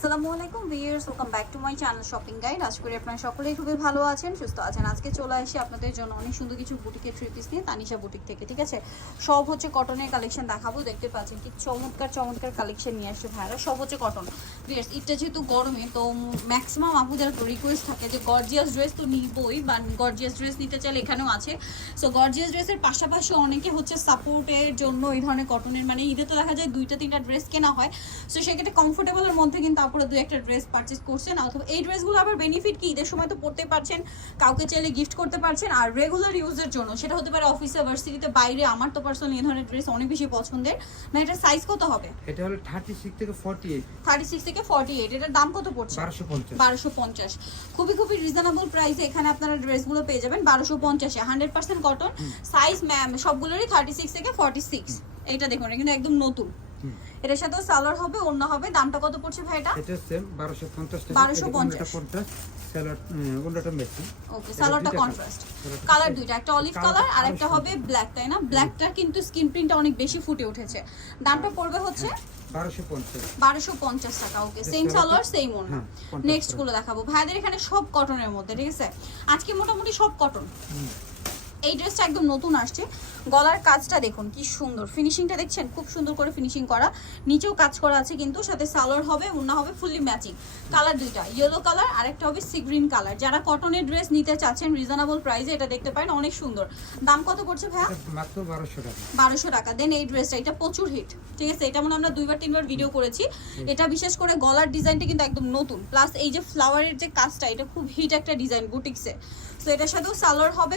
আসসালামু আলাইকুম viewers welcome back to my channel shopping guide আশা করি আপনারা সকলেই খুবই ভালো আছেন, সুস্থ আছেন। আজকে চলে আসি আপনাদের জন্য অনেক সুন্দর কিছু বুটিকের থ্রি পিস নিয়ে, তানিশা বুটিক থেকে, ঠিক আছে? সব হচ্ছে কটনের কালেকশন দেখাবো, দেখতে পাচ্ছেন কি চমৎকার চমৎকার কালেকশন নিয়ে আসছে ভাইরা সব হচ্ছে কটন ভিউয়ার্স, এটা যেহেতু গরমে, তো ম্যাক্সিমাম আপুদের রিকোয়েস্ট থাকে যে গর্জিয়াস ড্রেস তো নিবই বা গর্জিয়াস ড্রেস নিতে চাইলে এখানেও আছে। সো গর্জিয়াস ড্রেসের পাশাপাশি অনেকে হচ্ছে সাপোর্টের জন্য এই ধরনের কটনের মানে ঈদে তো দেখা যায় দুইটা, তিনটা ড্রেস কেনা হয়। সো সেক্ষেত্রে কমফোর্টেবলের মধ্যে কিন্তু আপনারা দু একটা ড্রেস পারচেস করছেন অথবা এই ড্রেসগুলো আবার বেনিফিট কি? ঈদের সময় তো পড়তে পারছেন কাউকে চাইলে গিফট করতে পারছেন আর রেগুলার ইউজের জন্য সেটা হতে পারে অফিসে ভার্সিটিতে বাইরে আমার তো পার্সোনালি এই ধরনের ড্রেস অনেক বেশি পছন্দের। না এটার সাইজ কত হবে? এটা হলো থার্টি সিক্স থেকে ফর্টি এইট থার্টি সিক্স থেকে ফর্টি এইট এটার দাম কত পড়ছে? বারোশো পঞ্চাশ। বারোশো পঞ্চাশ। খুবই খুবই রিজনেবল প্রাইসে এখানে আপনারা ড্রেসগুলো পেয়ে যাবেন বারোশো পঞ্চাশে। Hundred percent cotton size ma'am সবগুলোরই thirty six থেকে ফর্টি সিক্স এইটা দেখুন এটা কিন্তু একদম নতুন। এটার সাথেও সালোয়ার হবে অন্য হবে। দামটা কত পড়ছে ভাই এটা এটা সেম বারোশো পঞ্চাশ। 1250 পঞ্চাশ স্যালাড অন্যটা মেশিন ওকে সালোয়ারটা কন্ট্রাস্ট কালার দুইটা একটা অলিভ কালার আর একটা হবে ব্ল্যাক তাই না? ব্ল্যাকটা কিন্তু স্কিন প্রিন্টটা অনেক বেশি ফুটে উঠেছে। দামটা পড়বে হচ্ছে? বারোশো পঞ্চাশ। বারোশো পঞ্চাশ টাকা ওকে সেম সালোয়ার সেম হ্যাঁ, নেক্সটগুলো দেখাবো। ভাইদের এখানে সব কটনের মধ্যে ঠিক আছে? আজকে মোটামুটি সব কটন এই ড্রেসটা একদম নতুন আসছে। গলার কাজটা দেখুন কি সুন্দর। ফিনিশিংটা দেখছেন? খুব সুন্দর করে ফিনিশিং করা। নিচেও কাজ করা আছে কিন্তু সাথে সালোয়ার হবে ওনা হবে ফুললি ম্যাচিং কালার দুইটা ইয়েলো কালার আর একটা হবে সি গ্রিন কালার যারা কটনের ড্রেস নিতে চাচ্ছেন রিজনেবল প্রাইসে এটা দেখতে পারেন অনেক সুন্দর। দাম কত পড়ছে ভাইয়া? মাত্র বারোশো টাকা। বারোশো টাকা। দেন এই ড্রেসটা এটা প্রচুর হিট ঠিক আছে এটা মনে আমরা দুইবার তিনবার ভিডিও করেছি। এটা বিশেষ করে গলার ডিজাইনটা কিন্তু একদম নতুন। প্লাস এই যে ফ্লাওয়ারের যে কাজটা এটা খুব হিট একটা ডিজাইন বুটিক্সে তো এটার সাথেও সালোয়ার হবে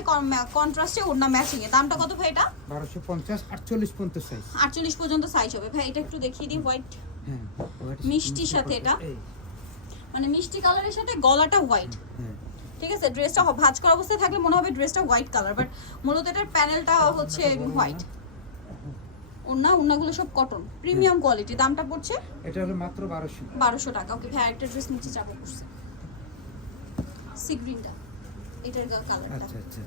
কন্ট্রাস্টে ওড়না ম্যাচিং এ। দামটা কত ভাই এটা? বারোশো পঞ্চাশ আটচল্লিশ সাইজ আটচল্লিশ পর্যন্ত সাইজ হবে। ভাই এটা একটু দেখিয়ে দিই হোয়াইট হ্যাঁ মিষ্টির সাথে এটা? মানে মিষ্টি কালারের সাথে গলাটা হোয়াইট হ্যাঁ ঠিক আছে ড্রেসটা ভাঁজ করা অবস্থায় থাকলে মনে হবে ড্রেসটা হোয়াইট কালার বাট মূলত এটার প্যানেলটা হচ্ছে হোয়াইট ওড়না ওড়নাগুলো সব কটন প্রিমিয়াম কোয়ালিটি দামটা পড়ছে? এটা হলো মাত্র বারোশো। বারোশো টাকা। ওকে ভাই একটা ড্রেস নিচে চাপা পড়ছে সি গ্রিনটা এটার কালারটা আচ্ছা আচ্ছা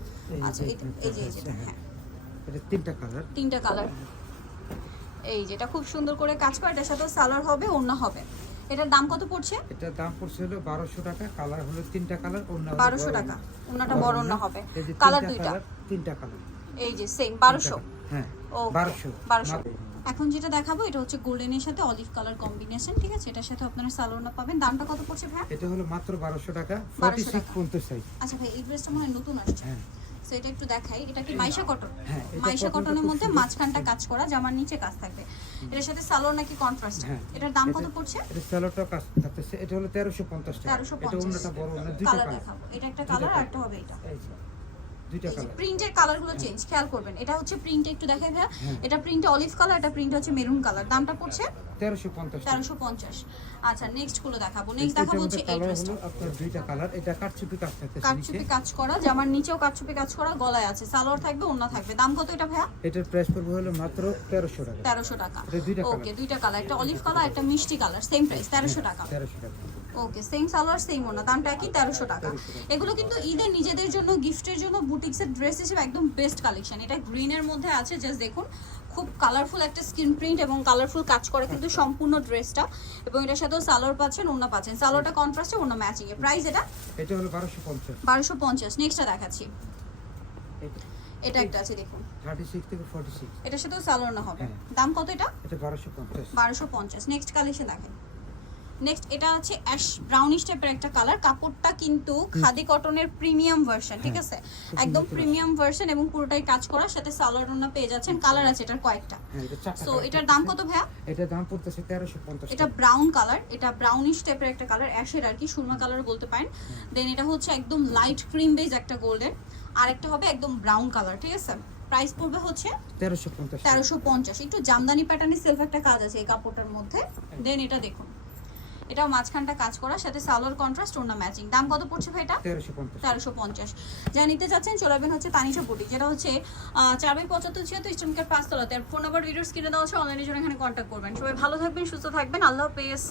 আচ্ছা। এই যে এই যেটা হ্যাঁ। হ্যাঁ। এটা তিনটা কালার তিনটা কালার এই যেটা খুব সুন্দর করে কাজ করে এটার সাথে সালোয়ার হবে ওড়না হবে। এটার দাম কত পড়ছে? এটার দাম পড়ছে হলো বারোশো টাকা কালার হলো তিনটা কালার অন্য বারোশো টাকা। ওড়নাটা বড় ওড়না হবে। কালার দুইটা। তিনটা কালার এই যে সেম বারোশো। হ্যাঁ ও বারোশো। বারোশো। এখন যেটা দেখাবো এটা হচ্ছে গোল্ডেনের সাথে অলিভ কালার কম্বিনেশন ঠিক আছে? এটার সাথে আপনারা সালোয়ারটা পাবেন। দামটা কত পড়ছে ভাই এটা হলো মাত্র বারোশো টাকা ফর্টি 1200 টাকা। পঞ্চাশ সাইজ আচ্ছা ভাই এই ড্রেসটা মনে হয় নতুন আসছে। হ্যাঁ। সো এটা একটু দেখাই এটা কি মাইশা কটন হ্যাঁ, মাইশা কটনের মধ্যে। মাঝখানটা কাজ করা জামার নিচে কাজ থাকবে। এটার সাথে সালোয়ার নাকি কন্ট্রাস্ট হ্যাঁ। এটার দাম কত পড়ছে? এটা স্যালোটা কাজ থাকতেছে এটা হলো তেরোশো পঞ্চাশ টাকা। তেরোশো এটা অন্যটা বড় অন্য দুইটা কালার দেখাবো। এটা একটা কালার আর একটা হবে এটা। দুইটা কালার প্রিন্টের কালারগুলো চেঞ্জ খেয়াল করবেন। এটা হচ্ছে প্রিন্টে একটু দেখাই ভাইয়া। হ্যাঁ। এটা প্রিন্টে অলিভ কালার এটা প্রিন্ট হচ্ছে মেরুন কালার দামটা পড়ছে? তেরোশো পঞ্চাশ টাকা। তেরোশো পঞ্চাশ। আচ্ছা নেক্সটগুলো দেখাবো। নেক্সট দেখাবো হচ্ছে এই ড্রেসটা আপনার দুইটা কালার এটা কাটচুপি কাজ থাকতেছে কাটচুপি কাজ করা জামার নিচেও কাটচুপি কাজ করা গলায় আছে। সালোয়ার থাকবে ওন্না থাকবে। দাম কত এটা ভাইয়া? এটার প্রাইস পড়বে হলো মাত্র তেরোশো টাকা। ওকে দুইটা কালার একটা অলিভ কালার একটা মিষ্টি কালার সেম প্রাইস টাকা। তেরোশো টাকা। ওকে সেম সালোয়ার সেম ওনা দামটা কি? তেরোশো টাকা। এগুলো কিন্তু ঈদের নিজেদের জন্য গিফটের জন্য বুটিক্সের ড্রেস হিসেবে একদম বেস্ট কালেকশন এটা গ্রিনের মধ্যে আছে জাস্ট দেখুন খুব কালারফুল একটা স্ক্রিন প্রিন্ট এবং কালারফুল কাজ করে কিন্তু সম্পূর্ণ ড্রেসটা এবং এটার সাথেও সালোয়ার পাচ্ছেন ওনা পাচ্ছেন। সালোয়ারটা কন্ট্রাস্টে ওনা ম্যাচিং এর প্রাইস এটা? এটা হলো বারোশো পঞ্চাশ। বারোশো পঞ্চাশ। নেক্সটটা দেখাচ্ছি। এটা। একটা আছে দেখুন। থেকে এটার সাথেও সালোয়ার না হবে। হ্যাঁ। দাম কত এটা? এটা বারোশো পঞ্চাশ। বারোশো পঞ্চাশ। নেক্সট কালেকশন দেখেন। নেক্সট এটা হচ্ছে অ্যাশ ব্রাউনিশ টাইপের একটা কালার কাপড়টা কিন্তু খাদি কটনের প্রিমিয়াম ভার্সন ঠিক আছে? একদম প্রিমিয়াম ভার্সন এবং পুরোটাই কাজ করা সাথে সালোয়ার ওনা পেয়ে যাচ্ছেন। কালার আছে এটার কয়েকটা। হ্যাঁ সো এটার দাম কত ভাইয়া? এটার দাম পড়তেছে তেরোশো পঞ্চাশ এটা ব্রাউন কালার এটা ব্রাউনিশ টাইপের একটা কালার অ্যাশের আর কি সুরমা কালার বলতে পারেন। দেন এটা হচ্ছে একদম লাইট ক্রিম বেজ একটা গোল্ডেন আর একটা হবে একদম ব্রাউন কালার ঠিক আছে? প্রাইস পড়বে হচ্ছে তেরোশো পঞ্চাশ একটু জামদানি প্যাটার্নের সেলফ একটা কাজ আছে এই কাপড়টার মধ্যে। দেন এটা দেখুন। এটাও মাঝখানটা কাজ করা সাথে সালোয়ার কন্ট্রাস্ট ওনা ম্যাচিং দাম কত পড়ছে ভাই এটা? তেরোশো পঞ্চাশ। যা নিতে চাচ্ছেন চলে আসবেন হচ্ছে তানিশা বুটিক যেটা হচ্ছে আহ, চার বাই পঁচাত্তর ছিয়াত্তর ইস্টার্ন কার্ড পাঁচতলাতে। আর ফোন নাম্বার ভিডিওস কিনে দেওয়া হচ্ছে অনলাইনের জন্য এখানে কন্ট্যাক্ট করবেন। সবাই ভালো থাকবেন সুস্থ থাকবেন। আল্লাহ হাফেজ।